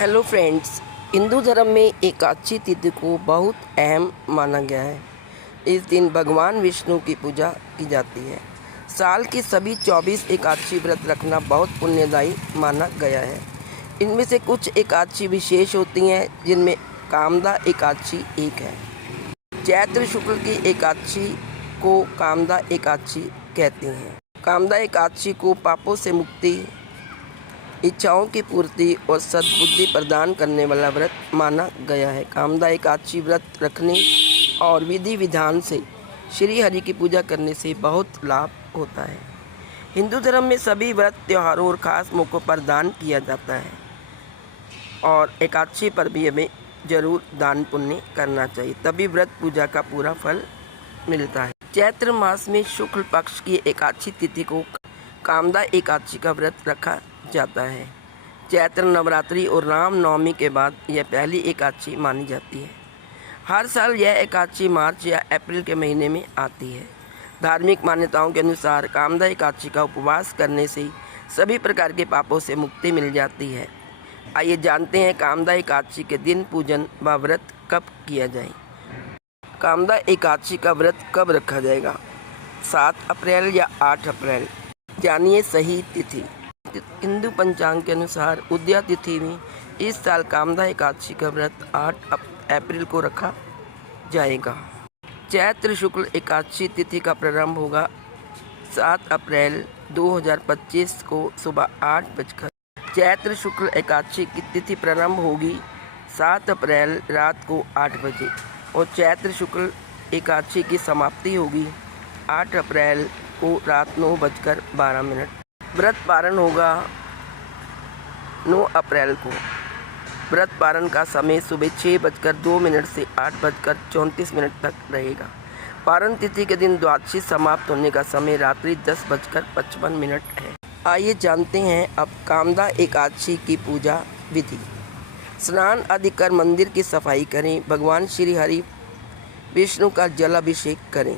Hello friends, Hindu धर्म में एकादशी तिथि को बहुत अहम माना गया है। इस दिन भगवान विष्णु की पूजा की जाती है। साल की सभी 24 एकादशी व्रत रखना बहुत पुण्यदायी माना गया है। इनमें से कुछ एकादशी विशेष होती हैं, जिनमें कामदा एकादशी एक है। चैत्र शुक्ल की एकादशी को कामदा एकादशी कहते हैं। कामदा एकादशी को पापों से मुक्ति, इच्छाओं की पूर्ति और सद्बुद्धि प्रदान करने वाला व्रत माना गया है। कामदा एकादशी व्रत रखने और विधि विधान से श्री हरि की पूजा करने से बहुत लाभ होता है। हिंदू धर्म में सभी व्रत त्योहारों और ख़ास मौक़ों पर दान किया जाता है और एकादशी पर भी हमें जरूर दान पुण्य करना चाहिए, तभी व्रत पूजा का पूरा फल मिलता है। चैत्र मास में शुक्ल पक्ष की एकादशी तिथि को कामदा एकादशी का व्रत रखा जाता है। चैत्र नवरात्रि और राम नवमी के बाद यह पहली एकादशी मानी जाती है। हर साल यह एकादशी मार्च या अप्रैल के महीने में आती है। धार्मिक मान्यताओं के अनुसार कामदा एकादशी का उपवास करने से सभी प्रकार के पापों से मुक्ति मिल जाती है। आइए जानते हैं कामदा एकादशी के दिन पूजन व व्रत कब किया जाए। कामदा एकादशी का व्रत कब रखा जाएगा? 7 अप्रैल या 8 अप्रैल। जानिए सही तिथि। हिंदू पंचांग के अनुसार उदया तिथि में इस साल कामदा एकादशी का व्रत 8 अप्रैल को रखा जाएगा। चैत्र शुक्ल एकादशी तिथि का प्रारंभ होगा 7 अप्रैल 2025 को सुबह 8 बजकर। चैत्र शुक्ल एकादशी की तिथि प्रारंभ होगी 7 अप्रैल रात को 8 बजे और चैत्र शुक्ल एकादशी की समाप्ति होगी 8 अप्रैल को रात 9:12। व्रत पारण होगा 9 अप्रैल को। व्रत पारण का समय सुबह 6:02 से 8:34 तक रहेगा। पारण तिथि के दिन द्वादशी समाप्त होने का समय रात्रि 10:55 है। आइए जानते हैं अब कामदा एकादशी की पूजा विधि। स्नान आदि कर मंदिर की सफाई करें। भगवान श्री हरि विष्णु का जल अभिषेक करें।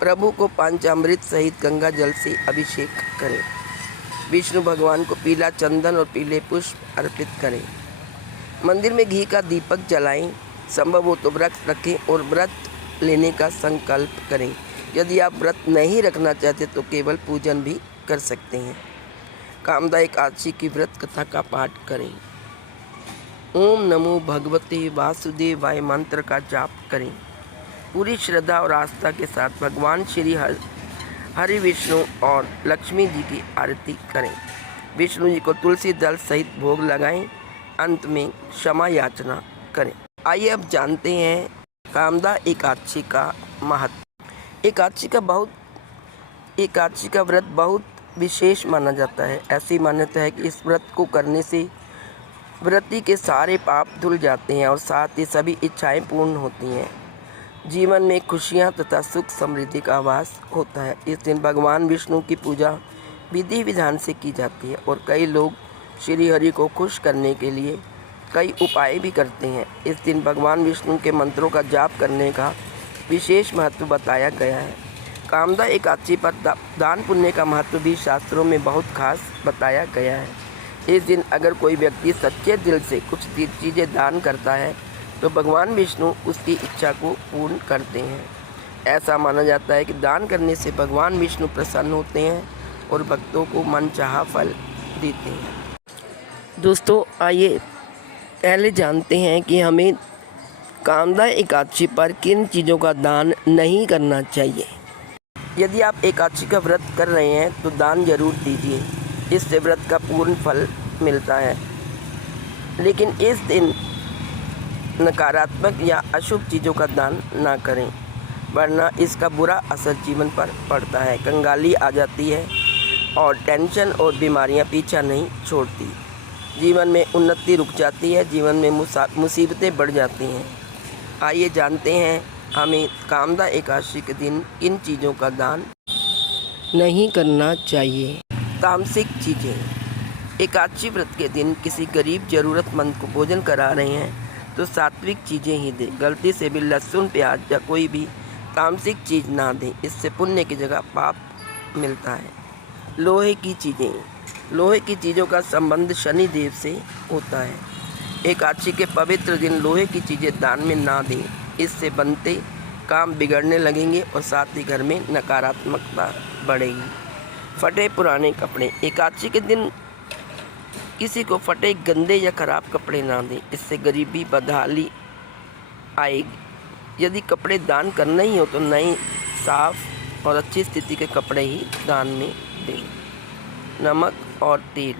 प्रभु को पंचामृत सहित गंगा जल से अभिषेक करें। विष्णु भगवान को पीला चंदन और पीले पुष्प अर्पित करें। मंदिर में घी का दीपक जलाएं। संभव हो तो व्रत रखें और व्रत लेने का संकल्प करें। यदि आप व्रत नहीं रखना चाहते तो केवल पूजन भी कर सकते हैं। कामदा एकादशी की व्रत कथा का पाठ करें। ओम नमो भगवते वासुदेवाय मंत्र का जाप करें। पूरी श्रद्धा और आस्था के साथ भगवान श्री हरि विष्णु और लक्ष्मी जी की आरती करें। विष्णु जी को तुलसी दल सहित भोग लगाएं। अंत में क्षमा याचना करें। आइए अब जानते हैं कामदा एकादशी का महत्व। एकादशी का व्रत बहुत विशेष माना जाता है। ऐसी मान्यता है कि इस व्रत को करने से व्रती के सारे पाप धुल जाते हैं और साथ ही सभी इच्छाएं पूर्ण होती हैं। जीवन में खुशियां तथा सुख समृद्धि का वास होता है। इस दिन भगवान विष्णु की पूजा विधि विधान से की जाती है और कई लोग श्री हरि को खुश करने के लिए कई उपाय भी करते हैं। इस दिन भगवान विष्णु के मंत्रों का जाप करने का विशेष महत्व बताया गया है। कामदा एकादशी पर दान पुण्य का महत्व भी शास्त्रों में बहुत खास बताया गया है। इस दिन अगर कोई व्यक्ति सच्चे दिल से कुछ चीज़ें दान करता है तो भगवान विष्णु उसकी इच्छा को पूर्ण करते हैं। ऐसा माना जाता है कि दान करने से भगवान विष्णु प्रसन्न होते हैं और भक्तों को मनचाहा फल देते हैं। दोस्तों, आइए पहले जानते हैं कि हमें कामदा एकादशी पर किन चीज़ों का दान नहीं करना चाहिए। यदि आप एकादशी का व्रत कर रहे हैं तो दान जरूर दीजिए, इससे व्रत का पूर्ण फल मिलता है। लेकिन इस दिन नकारात्मक या अशुभ चीज़ों का दान ना करें, वरना इसका बुरा असर जीवन पर पड़ता है। कंगाली आ जाती है और टेंशन और बीमारियां पीछा नहीं छोड़ती। जीवन में उन्नति रुक जाती है, जीवन में मुसीबतें बढ़ जाती हैं। आइए जानते हैं हमें कामदा एकादशी के दिन किन चीज़ों का दान नहीं करना चाहिए। तामसिक चीज़ें। एकादशी व्रत के दिन किसी गरीब ज़रूरतमंद को भोजन करा रहे हैं तो सात्विक चीज़ें ही दें। गलती से भी लहसुन प्याज या कोई भी तामसिक चीज़ ना दें, इससे पुण्य की जगह पाप मिलता है। लोहे की चीज़ें। लोहे की चीज़ों का संबंध शनि देव से होता है। एकादशी के पवित्र दिन लोहे की चीज़ें दान में ना दें, इससे बनते काम बिगड़ने लगेंगे और साथ ही घर में नकारात्मकता बढ़ेगी। फटे पुराने कपड़े, एकादशी के दिन किसी को फटे गंदे या खराब कपड़े ना दें, इससे गरीबी बदहाली आएगी। यदि कपड़े दान करना ही हो तो नए साफ और अच्छी स्थिति के कपड़े ही दान में दें। नमक और तेल,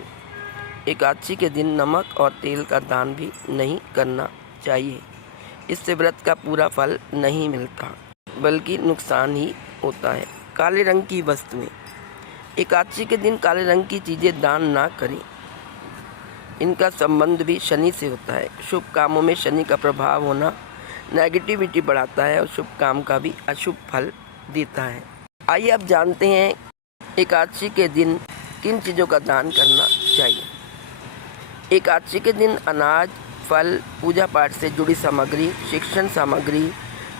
एकादशी के दिन नमक और तेल का दान भी नहीं करना चाहिए, इससे व्रत का पूरा फल नहीं मिलता बल्कि नुकसान ही होता है। काले रंग की वस्तुएं, एकादशी के दिन काले रंग की चीज़ें दान ना करें, इनका संबंध भी शनि से होता है। शुभ कामों में शनि का प्रभाव होना नेगेटिविटी बढ़ाता है और शुभ काम का भी अशुभ फल देता है। आइए अब जानते हैं एकादशी के दिन किन चीज़ों का दान करना चाहिए। एकादशी के दिन अनाज, फल, पूजा पाठ से जुड़ी सामग्री, शिक्षण सामग्री,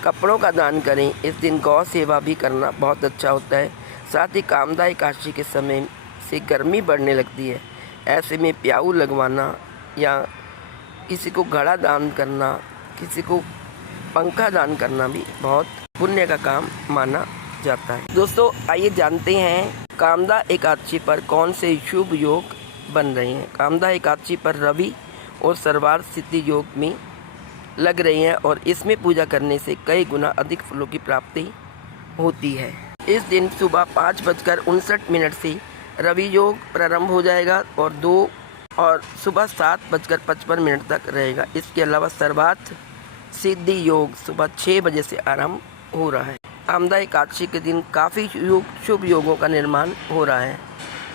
कपड़ों का दान करें। इस दिन गौ सेवा भी करना बहुत अच्छा होता है। साथ ही कामदा एकादशी के समय से गर्मी बढ़ने लगती है, ऐसे में प्याऊ लगवाना या किसी को घड़ा दान करना, किसी को पंखा दान करना भी बहुत पुण्य का काम माना जाता है। दोस्तों आइए जानते हैं कामदा एकादशी पर कौन से शुभ योग बन रहे हैं। कामदा एकादशी पर रवि और सर्वार्थ सिद्धि योग में लग रही हैं और इसमें पूजा करने से कई गुना अधिक फलों की प्राप्ति होती है। इस दिन सुबह 5:59 से रवि योग प्रारंभ हो जाएगा और सुबह 7:55 तक रहेगा। इसके अलावा सर्वार्थ सिद्धि योग सुबह 6 बजे से आरंभ हो रहा है। कामदा एकादशी के दिन काफ़ी शुभ योगों का निर्माण हो रहा है।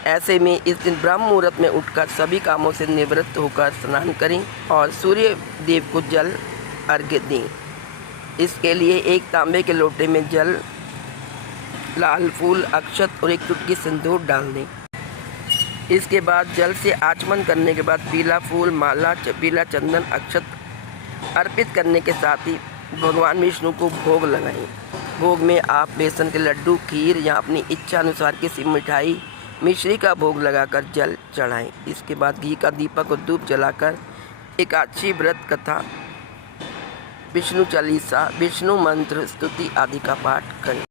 ऐसे में इस दिन ब्रह्म मुहूर्त में उठकर सभी कामों से निवृत्त होकर स्नान करें और सूर्य देव को जल अर्घ्य दें। इसके लिए एक तांबे के लोटे में जल, लाल फूल, अक्षत और एक चुटकी सिंदूर डाल दें। इसके बाद जल से आचमन करने के बाद पीला फूल, माला, पीला चंदन, अक्षत अर्पित करने के साथ ही भगवान विष्णु को भोग लगाएं। भोग में आप बेसन के लड्डू, खीर या अपनी इच्छा अनुसार किसी मिठाई, मिश्री का भोग लगाकर जल चढ़ाएं। इसके बाद घी का दीपक और धूप जलाकर एकादशी व्रत कथा, विष्णु चालीसा, विष्णु मंत्र, स्तुति आदि का पाठ करें।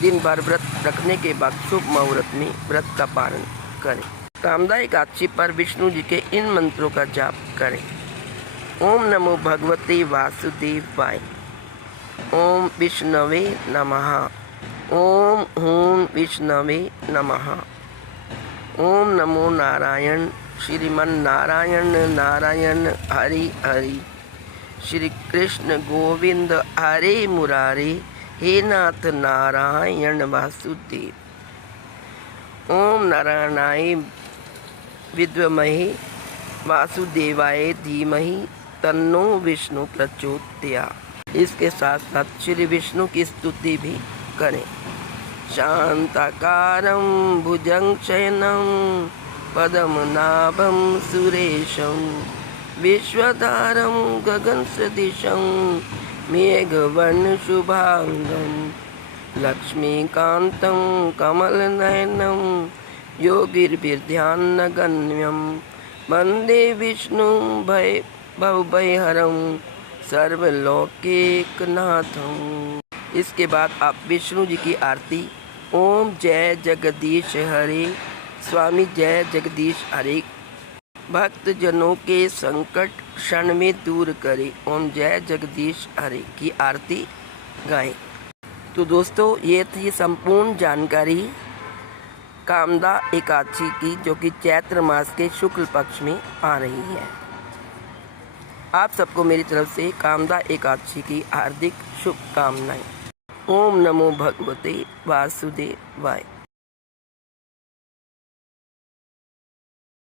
दिन भर व्रत रखने के बाद शुभ मुहूर्त में व्रत का पालन करें। कामदा एकादशी पर विष्णु जी के इन मंत्रों का जाप करें। ओम नमो भगवते वासुदेवाय, ओम विष्णवे नमः, ओम हूं विष्णवे नमः, ओम नमो नारायण, श्रीमन नारायण नारायण हरि हरि, श्री कृष्ण गोविंद हरे मुरारे, हे नाथ नारायण वासुदेव, ओम नारायणाय विद्महे वासुदेवाय धीमहि तन्नो विष्णु प्रचोदयात्। इसके साथ साथ श्री विष्णु की स्तुति भी करें। शांताकारं भुजंगशयनं पद्मनाभं सुरेशं, विश्वधारं गगनसदृशं मेघवर्णशुभांगं, लक्ष्मीकान्तं कमलनयनं योगिर्भिर्ध्यानगम्यं, वन्दे विष्णुं भवभयहरं सर्वलोकैकनाथं। इसके बाद आप विष्णु जी की आरती ओम जय जगदीश हरे, स्वामी जय जगदीश हरे, भक्त जनों के संकट क्षण में दूर करे, ओम जय जगदीश हरे की आरती गाएं। तो दोस्तों ये थी संपूर्ण जानकारी कामदा एकादशी की, जो कि चैत्र मास के शुक्ल पक्ष में आ रही है। आप सबको मेरी तरफ से कामदा एकादशी की हार्दिक शुभकामनाएं। ओम नमो भगवते वासुदेवाय।